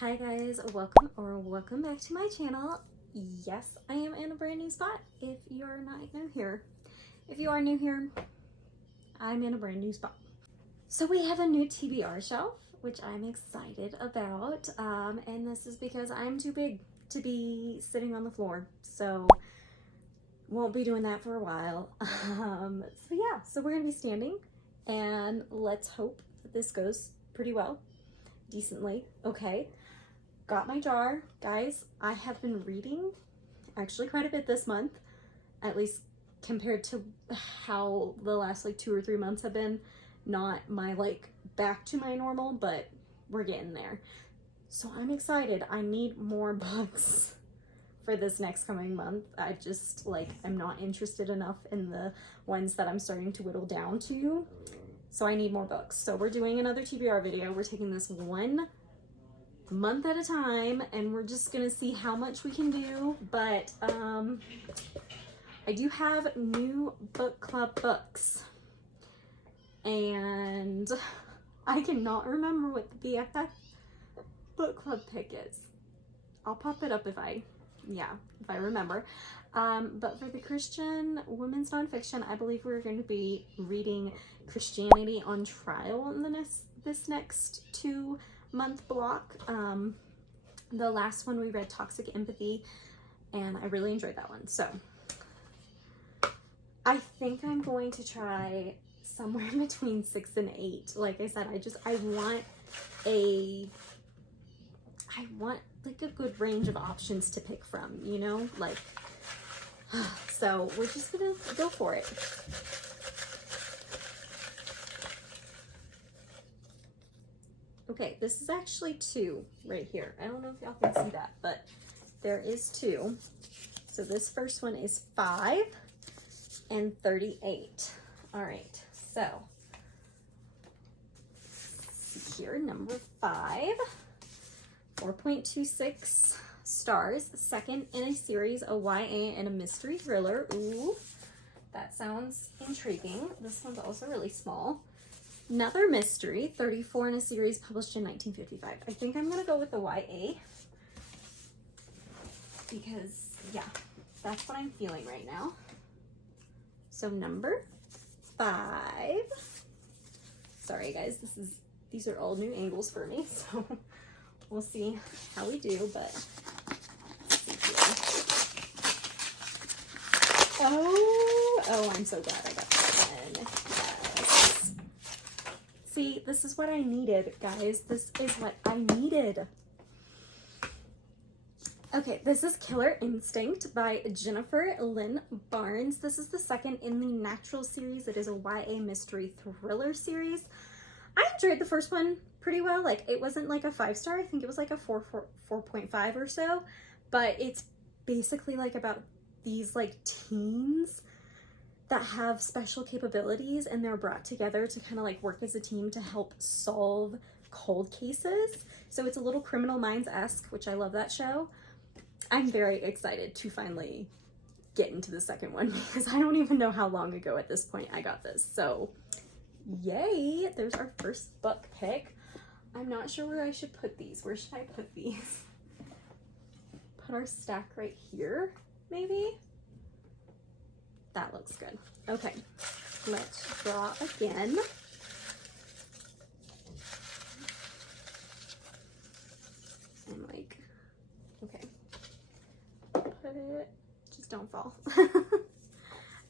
Hi guys, welcome back to my channel. Yes, I am in a brand new spot if you're not new here. If you are new here, I'm in a brand new spot. So we have a new TBR shelf, which I'm excited about. And this is because I'm too big to be sitting on the floor. So won't be doing that for a while. So we're gonna be standing and let's hope that this goes pretty well. Decently. Okay. Got my jar. Guys, I have been reading actually quite a bit this month, at least compared to how the last like 2 or 3 months have been. Not my back to my normal, but we're getting there. So I'm excited. I need more books for this next coming month. I just I'm not interested enough in the ones that I'm starting to whittle down to. So I need more books. So we're doing another TBR video. We're taking this 1 month at a time and we're just gonna see how much we can do. But I do have new book club books and I cannot remember what the BFF book club pick is. I'll pop it up if I remember. But for the Christian women's nonfiction, I believe we're going to be reading Christianity on Trial in this next 2-month block. The last one we read Toxic Empathy, and I really enjoyed that one. So I think I'm going to try somewhere between 6 and 8. Like I said, I want a good range of options to pick from, you know, so we're just gonna go for it. Okay, this is actually 2 right here. I don't know if y'all can see that, but there is 2. So this first one is 5 and 38. All right, so here, number 5. 4.26 stars, second in a series, a YA and a mystery thriller. Ooh, that sounds intriguing. This one's also really small. Another mystery, 34 in a series, published in 1955. I think I'm gonna go with the YA because, yeah, that's what I'm feeling right now. So number 5. Sorry guys, these are all new angles for me, so we'll see how we do, but let's see here. Oh, I'm so glad I got that one. Yes. See, this is what I needed, guys. This is what I needed. Okay, this is Killer Instinct by Jennifer Lynn Barnes. This is the second in the Natural series. It is a YA mystery thriller series. I enjoyed the first one pretty well. It wasn't a 5-star. I think it was a 4.5 or so, but it's basically about these teens that have special capabilities and they're brought together to kind of work as a team to help solve cold cases. So it's a little Criminal Minds-esque, which I love that show. I'm very excited to finally get into the second one because I don't even know how long ago at this point I got this. So yay, there's our first book pick. I'm not sure where I should put these. Where should I put these? Put our stack right here, maybe? That looks good. Okay, let's draw again. And okay. Put it, just don't fall.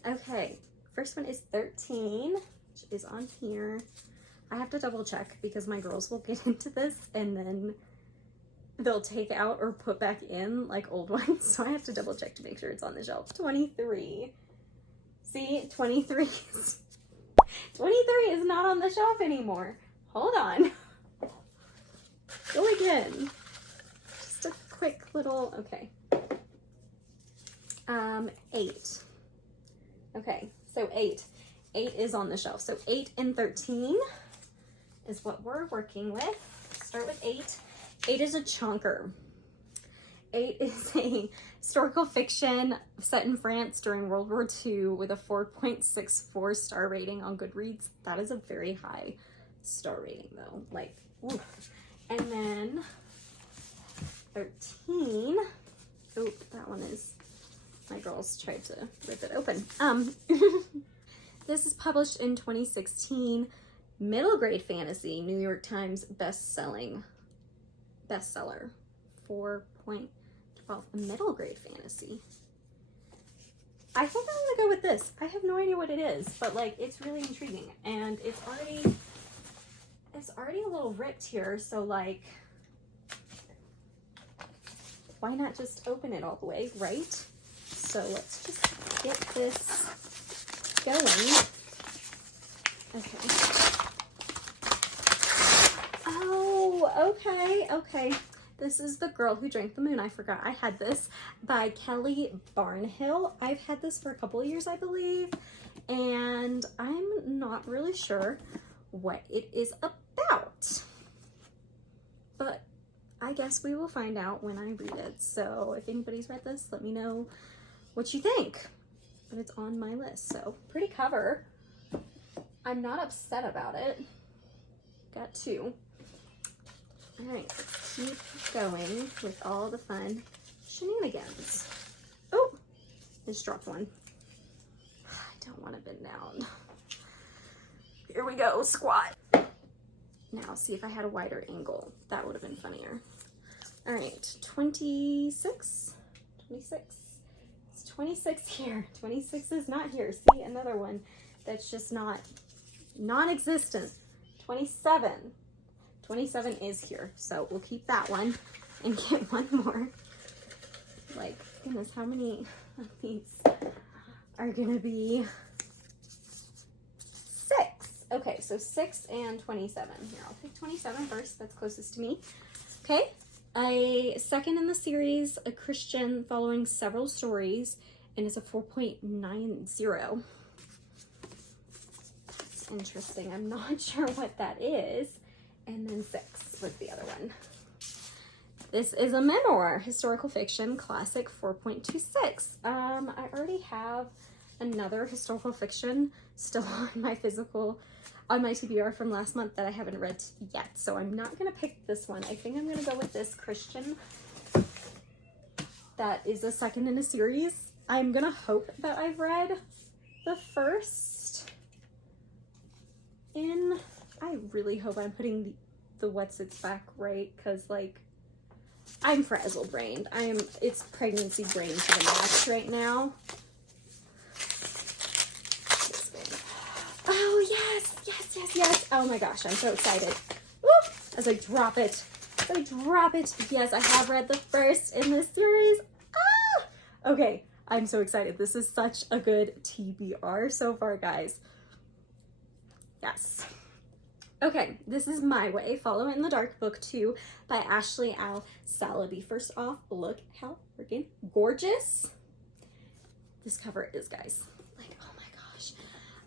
Okay, first one is 13. Is on here. I have to double check because my girls will get into this and then they'll take out or put back in old ones, so I have to double check to make sure it's on the shelf. 23. See, 23 is not on the shelf anymore. Hold on. Go again. Just a quick little, okay. 8. Okay, so 8 is on the shelf. So 8 and 13 is what we're working with. Start with 8. 8 is a chonker. 8 is a historical fiction set in France during World War II with a 4.64 star rating on Goodreads. That is a very high star rating though. Ooh. And then 13. Oh, that one is, my girls tried to rip it open. This is published in 2016, middle grade fantasy, New York Times bestseller, 4.12, middle grade fantasy. I think I'm gonna go with this. I have no idea what it is, but like it's really intriguing, and it's already a little ripped here, so like why not just open it all the way, right? So let's just get this going. Okay. Oh, okay. This is The Girl Who Drank the Moon. I forgot I had this, by Kelly Barnhill. I've had this for a couple of years, I believe, and I'm not really sure what it is about, but I guess we will find out when I read it. So if anybody's read this, let me know what you think. But it's on my list, so pretty cover. I'm not upset about it. Got 2. All right, let's keep going with all the fun shenanigans. Oh, just dropped one. I don't want to bend down. Here we go, squat. Now, see if I had a wider angle. That would have been funnier. All right, 26. It's 26 here. 26 is not here. See, another one that's just non-existent. 27. 27 is here, so we'll keep that one and get one more. Like, goodness, how many of these are gonna be 6? Okay, so 6 and 27. Here, I'll pick 27 first. That's closest to me. Okay, a second in the series, a Christian following several stories, and it's a 4.90. That's interesting. I'm not sure what that is. And then 6 was the other one. This is a memoir, historical fiction, classic, 4.26. I already have another historical fiction still on my TBR from last month that I haven't read yet. So I'm not gonna pick this one. I think I'm gonna go with this Christian. That is a second in a series. I'm gonna hope that I've read the first in, I really hope I'm putting the what's its back right, because like I'm frazzle brained. It's pregnancy brain to the max right now. Oh yes. Oh my gosh, I'm so excited. Woo! As I drop it. Yes, I have read the first in this series. Ah! Okay, I'm so excited. This is such a good TBR so far, guys. Yes. Okay, this is My Way, Follow in the Dark, Book 2 by Ashley Al-Salabi. First off, look how freaking gorgeous this cover is, guys. Like, oh my gosh.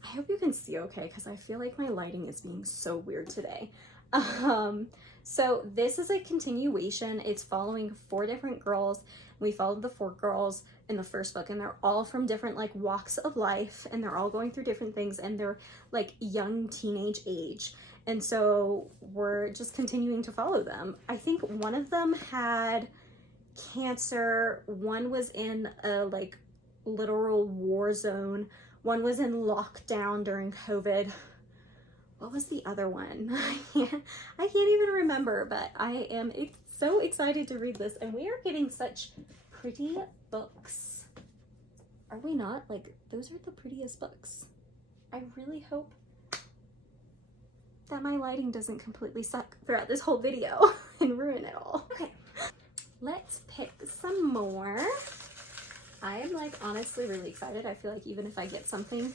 I hope you can see okay, because I feel like my lighting is being so weird today. So this is a continuation. It's following 4 different girls. We followed the 4 girls in the first book, and they're all from different like walks of life, and they're all going through different things, and they're like young teenage age. And so we're just continuing to follow them. I think one of them had cancer, one was in a like literal war zone, one was in lockdown during COVID. What was the other one? I can't even remember, but I am so excited to read this, and we are getting such pretty books. Are we not? Like, those are the prettiest books. I really hope that my lighting doesn't completely suck throughout this whole video and ruin it all. Okay, let's pick some more. I am like honestly really excited. I feel like even if I get something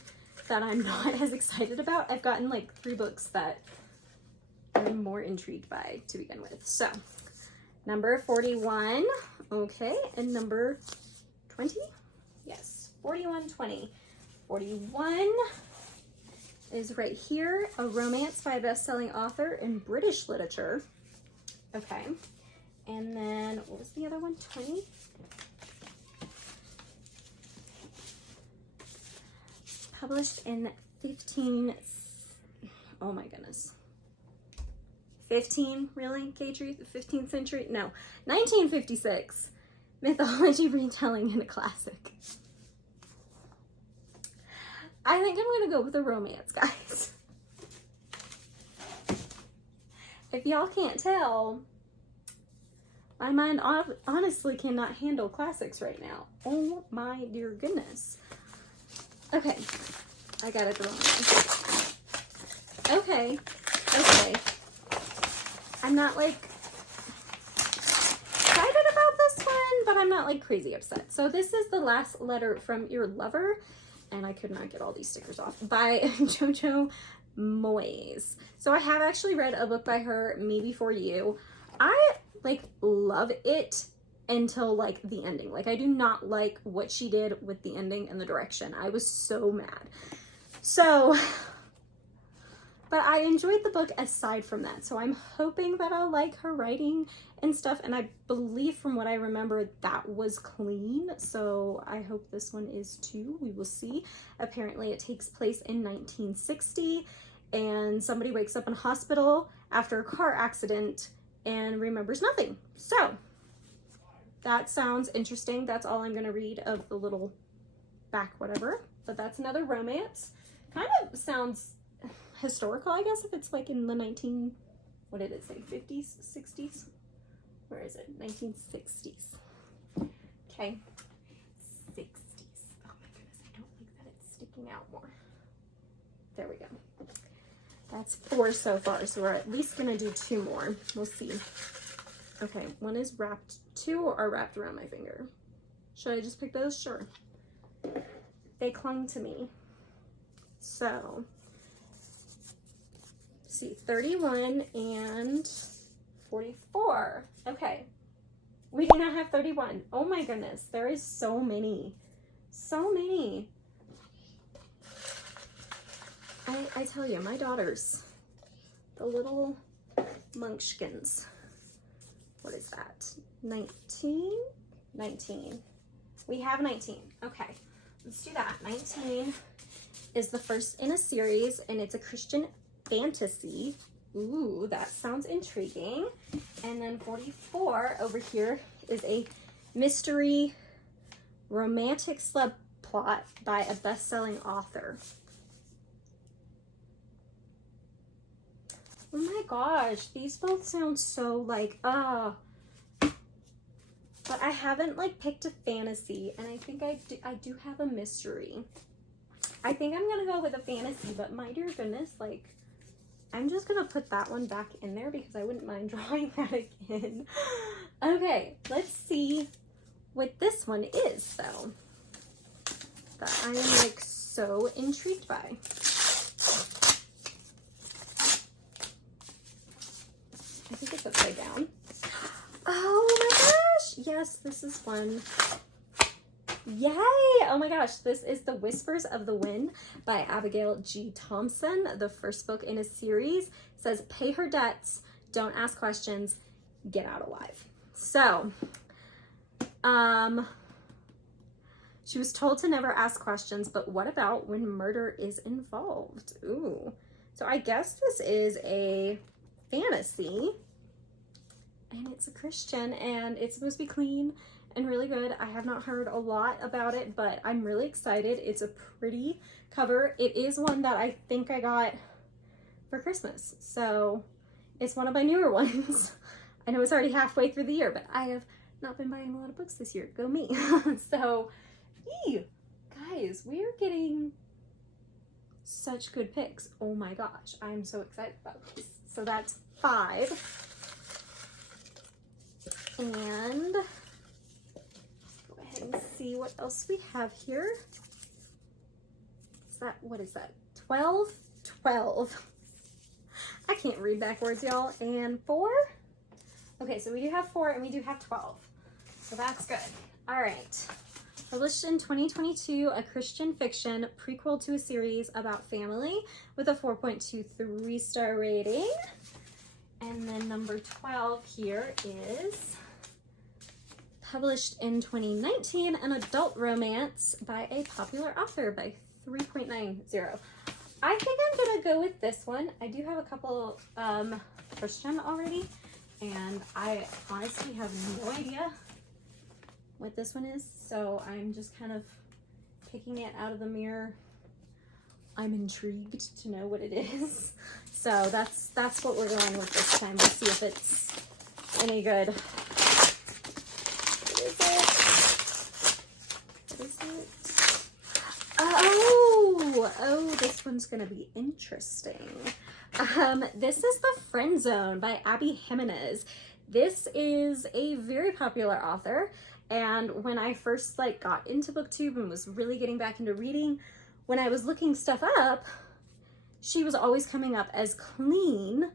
that I'm not as excited about, I've gotten like 3 books that I'm more intrigued by to begin with. So number 41, okay, and number 20, yes, 4120. 41 is right here, a romance by a best-selling author in British literature. Okay, and then what was the other one? 20. Published in 15, oh my goodness, 15, really, K-Truth? The 15th century? No, 1956. Mythology retelling in a classic. I think I'm gonna go with a romance, guys. If y'all can't tell, my mind honestly cannot handle classics right now. Oh my dear goodness. Okay, I got it the wrong way. Okay. I'm not like excited about this one, but I'm not like crazy upset. So this is The Last Letter from Your Lover, and I could not get all these stickers off, by Jojo Moyes. So I have actually read a book by her, Me Before You. I like love it until like the ending. Like I do not like what she did with the ending and the direction. I was so mad. So, but I enjoyed the book aside from that. So I'm hoping that I'll like her writing and stuff. And I believe from what I remember that was clean. So I hope this one is too. We will see. Apparently it takes place in 1960 and somebody wakes up in a hospital after a car accident and remembers nothing. So that sounds interesting. That's all I'm going to read of the little back whatever. But that's another romance. Kind of sounds historical, I guess, if it's like in the what did it say, 50s, 60s? Where is it? 1960s. Okay. 60s. Oh my goodness, I don't like that it's sticking out more. There we go. That's 4 so far, so we're at least gonna do 2 more. We'll see. Okay, one is wrapped, 2 are wrapped around my finger. Should I just pick those? Sure. They clung to me. So, let's see, 31 and 44. Okay, we do not have 31. Oh my goodness, there is so many. So many. I tell you, my daughters, the little munchkins. What is that? 19? 19. We have 19. Okay, let's do that. 19 is the first in a series, and it's a Christian fantasy. Ooh, that sounds intriguing. And then 44 over here is a mystery romantic subplot by a best-selling author. Oh my gosh, these both sound so like, but I haven't like picked a fantasy, and I think I do have a mystery. I think I'm gonna go with a fantasy, but my dear goodness, like, I'm just gonna put that one back in there because I wouldn't mind drawing that again. Okay, let's see what this one is, though, that I am like so intrigued by. I think it's upside down. Oh my gosh! Yes, this is one. Yay! Oh my gosh, this is The Whispers of the Wind by Abigail G. Thompson. The first book in a series. It says, pay her debts, don't ask questions, get out alive. So, she was told to never ask questions, but what about when murder is involved? Ooh. So I guess this is a fantasy, and it's a Christian, and it's supposed to be clean and really good. I have not heard a lot about it, but I'm really excited. It's a pretty cover. It is one that I think I got for Christmas, so it's one of my newer ones. I know it's already halfway through the year, but I have not been buying a lot of books this year. Go me. So, guys, we are getting such good picks. Oh my gosh, I'm so excited about this. So that's 5. And let's go ahead and see what else we have here. Is that, what is that? 12? 12. I can't read backwards, y'all. And 4? Okay, so we do have 4 and we do have 12. So that's good. All right. Published in 2022, a Christian fiction prequel to a series about family with a 4.23 star rating. And then number 12 here is published in 2019, an adult romance by a popular author by 3.90. I think I'm gonna go with this one. I do have a couple Christian already, and I honestly have no idea what this one is, so I'm just kind of picking it out of the mirror. I'm intrigued to know what it is, so that's what we're going with this time. We'll see if it's any good. What is it? What is it? Oh, this one's gonna be interesting. This is The Friend Zone by Abby Jimenez. This is a very popular author, and when I first got into Booktube and was really getting back into reading, when I was looking stuff up, she was always coming up as clean.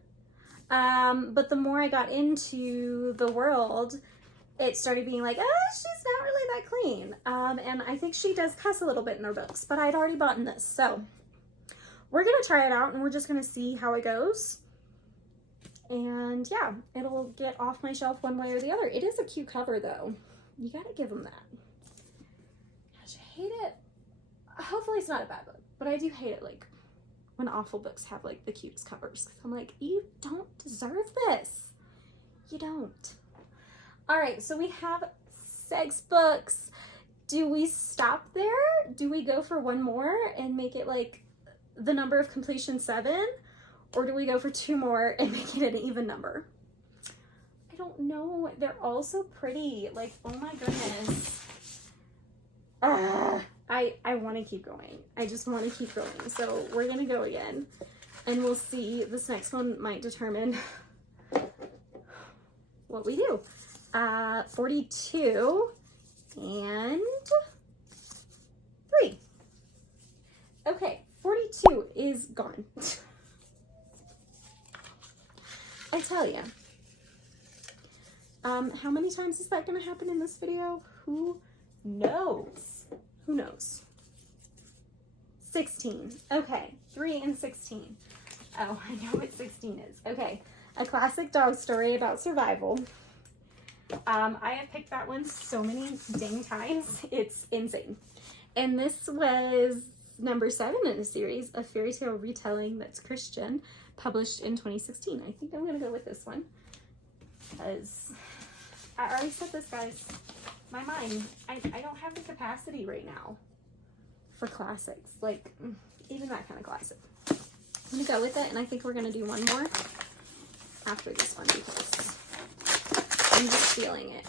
But the more I got into the world, it started being like, she's not really that clean. And I think she does cuss a little bit in her books, but I'd already bought in this. So we're going to try it out and we're just going to see how it goes. And yeah, it'll get off my shelf one way or the other. It is a cute cover though. You got to give them that. Gosh, I hate it. Hopefully it's not a bad book, but I do hate it when awful books have the cutest covers. 'Cause I'm like, you don't deserve this. You don't. All right, so we have 6 books. Do we stop there? Do we go for one more and make it the number of completion 7? Or do we go for 2 more and make it an even number? I don't know. They're all so pretty. Oh my goodness. I want to keep going. I just want to keep going. So we're going to go again. And we'll see. This next one might determine what we do. 42 and 3. Okay, 42 is gone. I tell you. How many times is that going to happen in this video? Who knows? Who knows? 16. Okay, 3 and 16. Oh, I know what 16 is. Okay, a classic dog story about survival. I have picked that one so many dang times. It's insane. And this was number 7 in a series, a fairy tale retelling that's Christian, published in 2016. I think I'm going to go with this one. Because I already said this, guys. My mind, I don't have the capacity right now for classics. Even that kind of classic. I'm going to go with it, and I think we're going to do one more after this one because I'm just feeling it.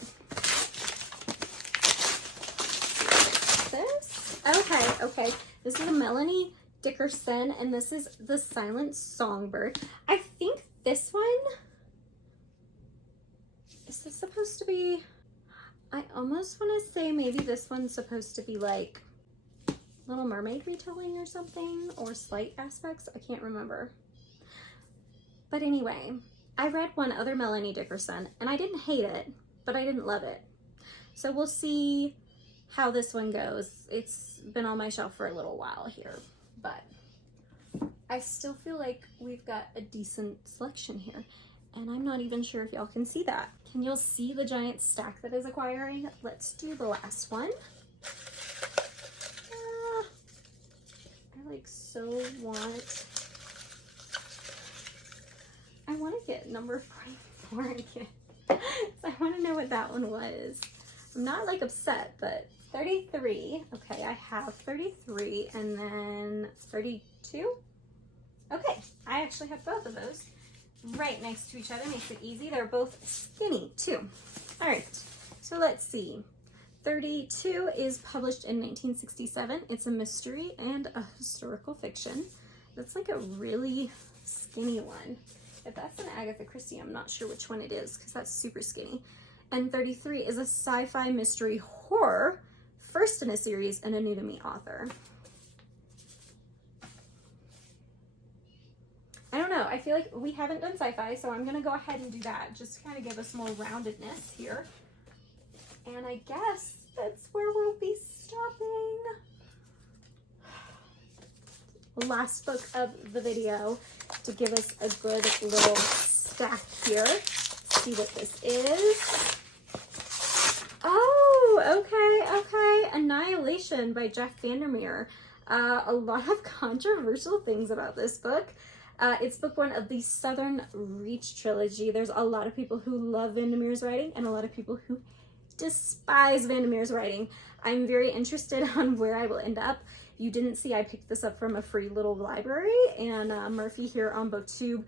This? Okay. This is a Melanie Dickerson, and this is The Silent Songbird. I think this one, is this supposed to be, I almost want to say maybe this one's supposed to be Little Mermaid retelling or something, or Slight Aspects. I can't remember. But anyway, I read one other Melanie Dickerson, and I didn't hate it, but I didn't love it. So we'll see how this one goes. It's been on my shelf for a little while here, but I still feel like we've got a decent selection here, and I'm not even sure if y'all can see that. Can y'all see the giant stack that is acquiring? Let's do the last one. I want to get number 44 again. So I want to know what that one was. I'm not upset, but 33. Okay, I have 33 and then 32. Okay, I actually have both of those right next to each other. Makes it easy. They're both skinny too. All right, so let's see. 32 is published in 1967. It's a mystery and a historical fiction. That's a really skinny one. If that's an Agatha Christie, I'm not sure which one it is because that's super skinny. And 33 is a sci-fi mystery horror, first in a series and a new to me author. I don't know. I feel like we haven't done sci-fi, so I'm going to go ahead and do that just to kind of give us more roundedness here. And I guess that's where we'll be stopping. Last book of the video to give us a good little stack here. Let's see what this is. Oh, okay. Annihilation by Jeff Vandermeer. A lot of controversial things about this book. It's book one of the Southern Reach trilogy. There's a lot of people who love Vandermeer's writing and a lot of people who despise Vandermeer's writing. I'm very interested on where I will end up. You didn't see I picked this up from a free little library, and Murphy here on Booktube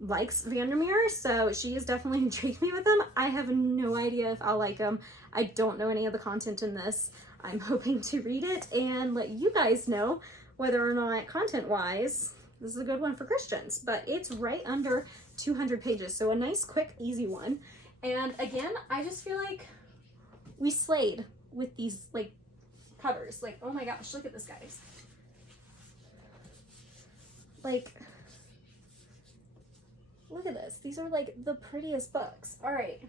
likes Vandermeer, so she has definitely intrigued me with them. I have no idea if I'll like them. I don't know any of the content in this. I'm hoping to read it and let you guys know whether or not content-wise this is a good one for Christians, but it's right under 200 pages, so a nice, quick, easy one. And again, I just feel like we slayed with these like covers. Like, oh my gosh, look at this, guys. Like, look at this. These are like the prettiest books. All right.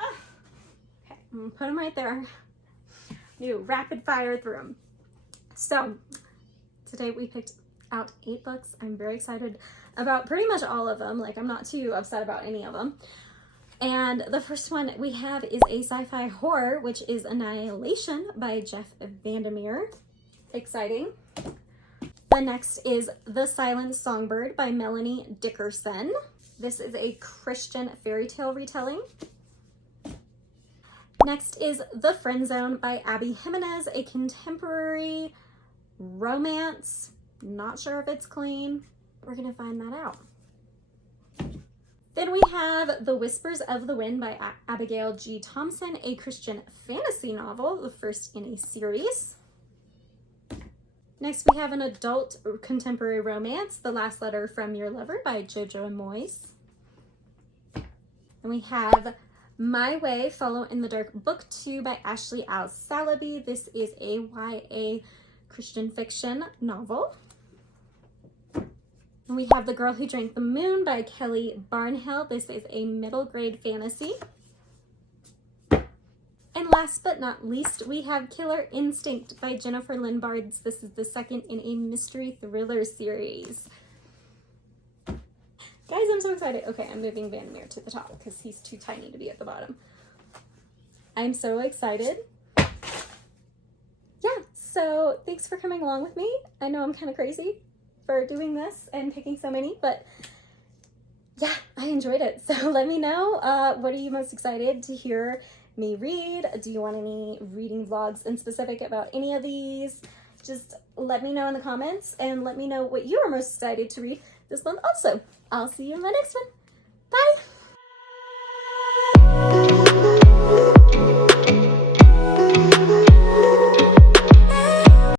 Ah. Okay, I'm gonna put them right there. New rapid fire through them. So today we picked out 8 books. I'm very excited about pretty much all of them. Like, I'm not too upset about any of them. And the first one we have is a sci-fi horror, which is Annihilation by Jeff Vandermeer. Exciting. The next is The Silent Songbird by Melanie Dickerson. This is a Christian fairy tale retelling. Next is The Friend Zone by Abby Jimenez, a contemporary romance. Not sure if it's clean. We're gonna find that out. Then we have The Whispers of the Wind by Abigail G. Thompson, a Christian fantasy novel, the first in a series. Next, we have an adult contemporary romance, The Last Letter from Your Lover by Jojo and Moyes. And we have My Way, Follow in the Dark Book 2 by Ashley Al-Salabi. This is a YA Christian fiction novel. And we have The Girl Who Drank the Moon by Kelly Barnhill. This is a middle grade fantasy. And last but not least, we have Killer Instinct by Jennifer Lynn Barnes. This is the second in a mystery thriller series. Guys, I'm so excited. Okay, I'm moving Vandermeer to the top because he's too tiny to be at the bottom. I'm so excited. Yeah, so thanks for coming along with me. I know I'm kind of crazy for doing this and picking so many, but yeah, I enjoyed it. So let me know, what are you most excited to hear me read? Do you want any reading vlogs in specific about any of these? Just let me know in the comments and let me know what you are most excited to read this month also. I'll see you in my next one. Bye!